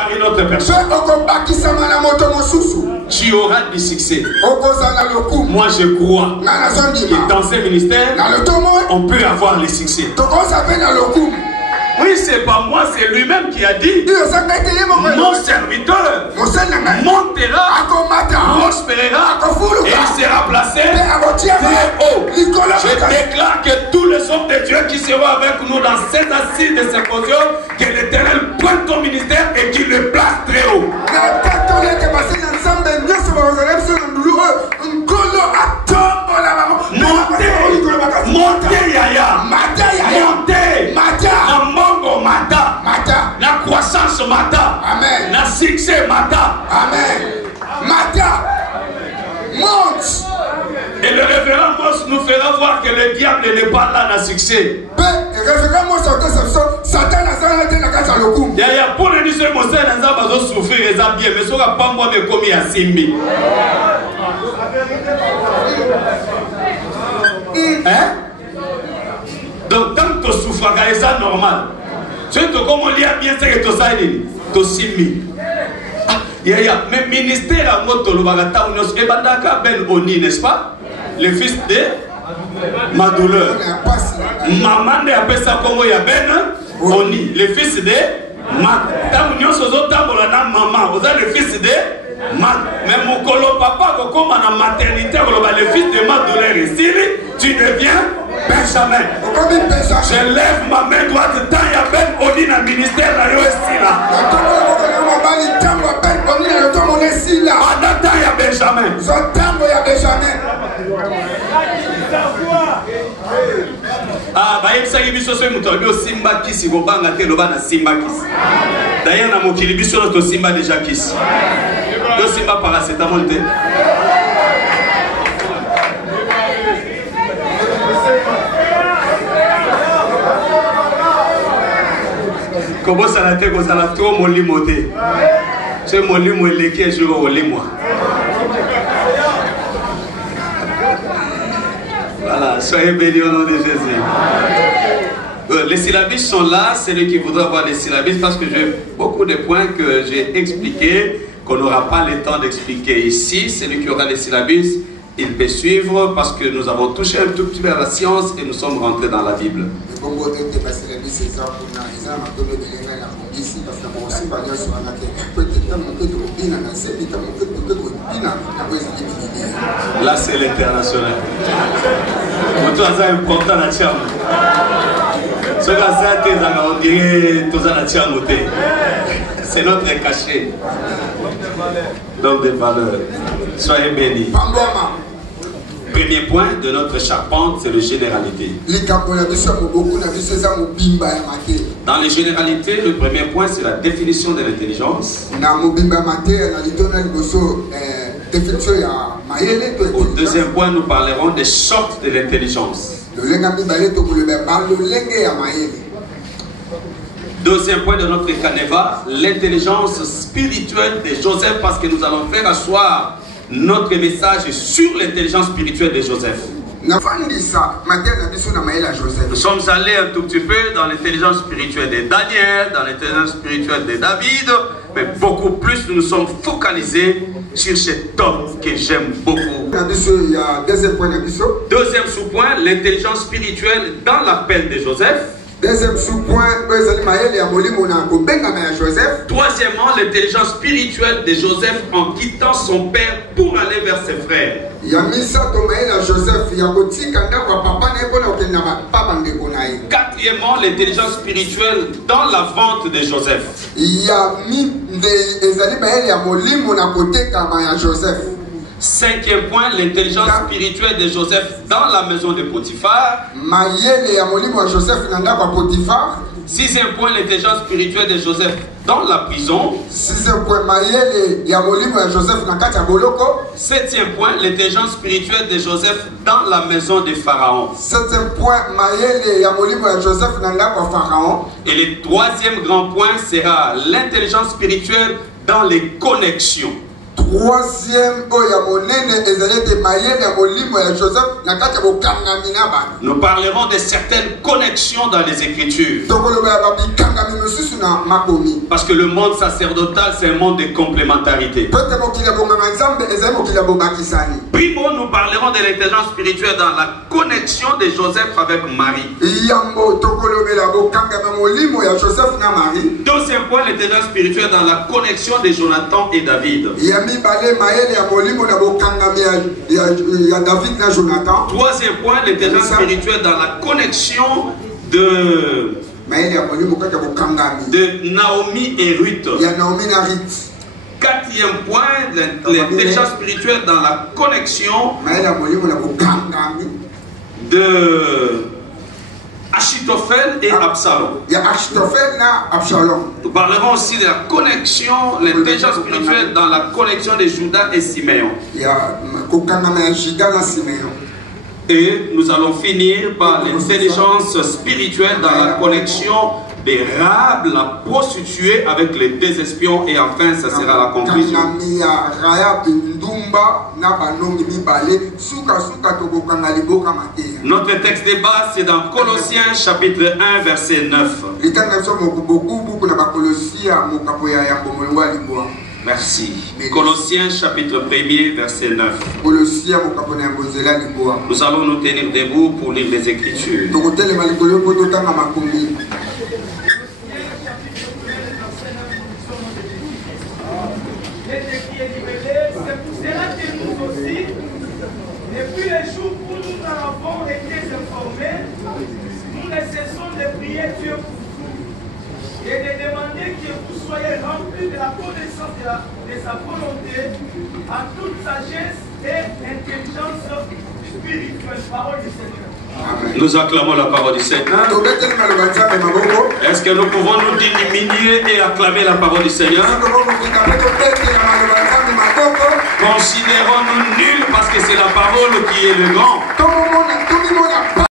Par une autre personne, tu auras du succès. Moi je crois que dans ce ministère, on peut avoir le succès. Oui, c'est pas moi, c'est lui-même qui a dit: mon serviteur montera, prospérera et il sera placé très haut. Je déclare que tous les hommes de Dieu qui seront avec nous dans cette assise de symposium, que l'Éternel prenne ton ministère et qu'il le place très haut. Montez Yaya, montez na mongo mata, na croissance mata, amen, na succès mata, amen, mata, monte. Et le révérend Moss nous fera voir que le diable n'est pas là dans le succès. Yaya, pour le dire que Mosé n'a pas souffrir, il a bien, mais ce n'est pas moi qui commis à Simbi. Hein? Donc, tant que tu souffres, c'est normal. Tu sais, comme on lit bien, c'est que tu sais, tu Simbi. Mais ministère à moto, le bagata, et bandaka ben oni, n'est-ce pas? Le fils de ma douleur. Maman ne appelle ça comme il y a ben oni, le fils de ma. Tant que nous sommes maman, vous avez le fils de ma. Mais mon colo papa, comme en maternité, le fils de ma douleur ici, tu deviens Benjamin. Je lève ma main droite, tant il y a ben oni dans le ministère là, là. Pendant il y a Benjamin. Ah, bah il s'agit de ce mutuel Simba Kisi, Bobanga Telobana Simba Kisi. D'ailleurs, dans mon kilibis sur notre Simba déjà Kisi. Le Simba paracétamol. Comment ça l'a été, ça l'a trop mon limoté. C'est mon limo et les qui jouent au limo. Voilà, soyez bénis au nom de Jésus. Les syllabus sont là, c'est lui qui voudra voir les syllabus parce que j'ai beaucoup de points que j'ai expliqués, qu'on n'aura pas le temps d'expliquer ici. Celui qui aura les syllabus, il peut suivre parce que nous avons touché un tout petit peu à la science et nous sommes rentrés dans la Bible. Là, c'est l'international. Important la tiam. C'est notre cachet. Donc des valeurs. Soyez bénis. Premier point de notre charpente, c'est la généralité. Dans les généralités, le premier point, c'est la définition de l'intelligence. Au deuxième point, nous parlerons des sortes de l'intelligence. Deuxième point de notre canevas, l'intelligence spirituelle de Joseph, parce que nous allons faire asseoir notre message sur l'intelligence spirituelle de Joseph. Nous sommes allés un tout petit peu dans l'intelligence spirituelle de Daniel, dans l'intelligence spirituelle de David, mais beaucoup plus nous nous sommes focalisés sur cet homme que j'aime beaucoup. Deuxième sous-point, l'intelligence spirituelle dans l'appel de Joseph. Deuxième sous-point, troisièmement, l'intelligence spirituelle de Joseph en quittant son père pour aller vers ses frères. Quatrièmement, l'intelligence spirituelle dans la vente de Joseph. Cinquième point, l'intelligence spirituelle de Joseph dans la maison de Potiphar. Sixième point, l'intelligence spirituelle de Joseph dans la prison. Septième point, l'intelligence spirituelle de Joseph dans la maison de Pharaon. Et le troisième grand point sera l'intelligence spirituelle dans les connexions. troisième nous parlerons de certaines connexions dans les Écritures. Parce que le monde sacerdotal, c'est un monde de complémentarité. Primo, nous parlerons de l'intelligence spirituelle dans la connexion de Joseph avec Marie. Deuxième point, l'intelligence spirituelle dans la connexion de Jonathan et David. Troisième point, l'intelligence spirituelle dans la connexion de Naomi et Ruth. Quatrième point, l'intelligence spirituelle dans la connexion de Achitophel et Absalom. Nous parlerons aussi de la connexion, l'intelligence spirituelle dans la connexion de Judas et Siméon. Et nous allons finir par l'intelligence spirituelle dans la connexion des Rahab, la prostituée, avec les deux espions. Et enfin, ça sera la conclusion. Notre texte de base, c'est dans Colossiens chapitre 1, verset 9. Merci. Colossiens chapitre 1er, verset 9. Nous allons nous tenir debout pour lire les Écritures. Depuis les jours où nous avons été informés, nous ne cessons de prier Dieu pour vous et de demander que vous soyez remplis de la connaissance de sa volonté en toute sagesse et intelligence spirituelle. Parole du Seigneur. Nous acclamons la parole du Seigneur. Est-ce que nous pouvons nous diminuer et acclamer la parole du Seigneur? Considérons-nous nuls parce que c'est la parole qui est le grand.